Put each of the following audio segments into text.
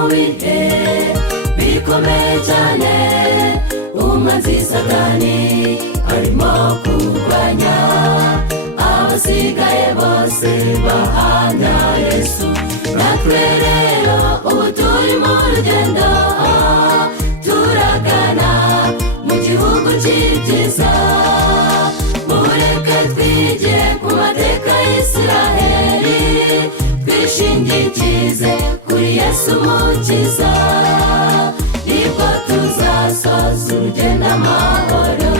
mu bihe bikomeye cyane, umwanzi Satani arimo kurwanya abasigaye bose bahamya Yesu. Natwe rero ubu turi mu rugendo, turagana mu gihugu cy'ibyiza. Mureke twigire ku mateka y'Isiraheli, twishingikize kuri Yesu Umukiza, nibwo tuzasoza urugendo amahoro.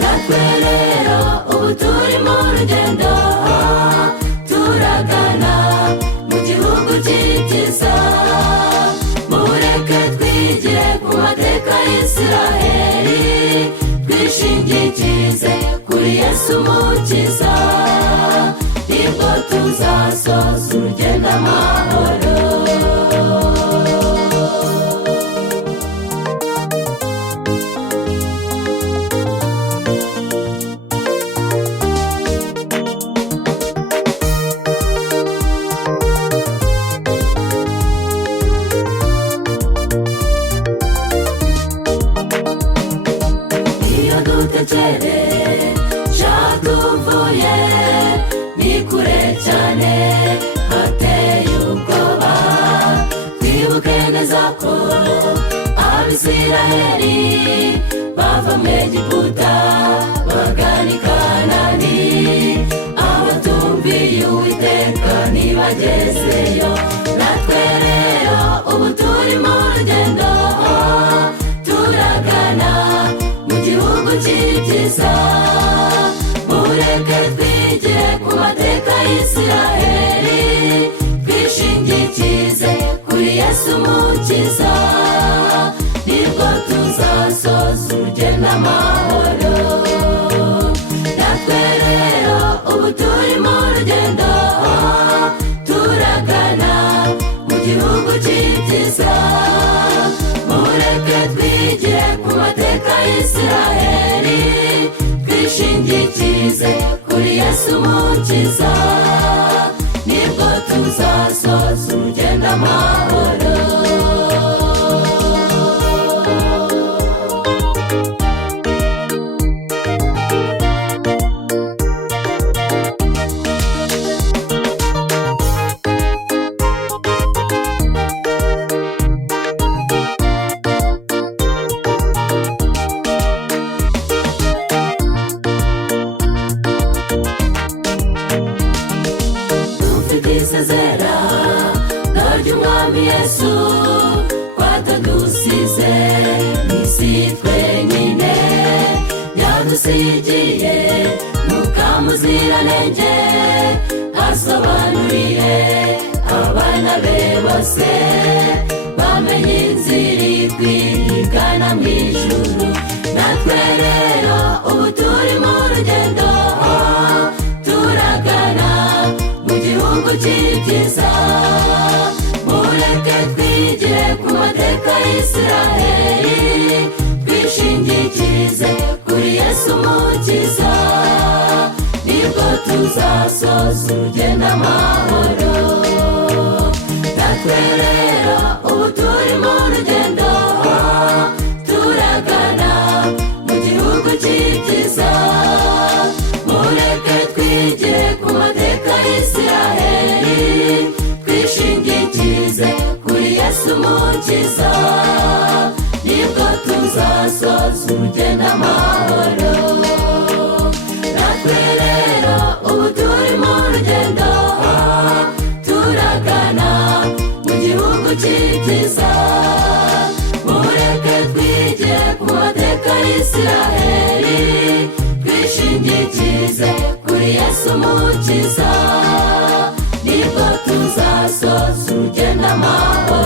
Natwe rero ubu turi mu rugendo, turagana mu gihugu cy'ibyiza. Mureke twigire ku mateka y'Isiraheli, twishingikize kuri Yesu Umukiza, nibwo tuzasoza urugendo amahoro. Shatuvuye ni kure cyane, hateye ubwoba. Twibuke neza ko Abisiraheli bava mu Egiputa bagana i Kanani. Abatumviye Uwiteka ntibagezeyo. Natwe rero ubu turi mu rugendo, turagana mu gihugu cy'ibyiza. Mureke twigire ku mateka y'Isiraheli, twishingikize kuri Yesu Umukiza, nibwo tuzasoza urugendo amahoro. Natwe rero ubu turi mu rugendo, turagana mu gihugu cy'ibyiza. Mureke twigire ku mateka y'Isiraheli, twishingikize kuri Yesu Umukiza, nibwo tuzasoza urugendo amahoro. Isezerano ry'Umwami Yesu twatadusize n'isi twenyine, yadusigiye Mukamuziranenge, asobanuriye abana be bose, bamenye inzira igana mu ijuru. Natwe rero ubu turi mu rugendo, turagana mu gihugu cy'ibyiza. Mureke twigire ku mateka y'Isiraheli, twishingikize kuri Yesu Umukiza, nibwo tuzasoza urugendo amahoro. Natwe rero ubu turi mu rugendo, turagana mu gihugu cy'ibyiza. Mureke twigire ku mateka y'Isiraheli, twishingikize kuri Yesu Umukiza, nibwo tuzasoza urugendo amahoro. Natwe rero ubu turi mu rugendo, turagana mu gihugu cy'ibyiza. Mureke twigire ku mateka y'Isiraheli, twishingikize kuri Yesu Umukiza, nibwo tuzasoza urugendo amahoro.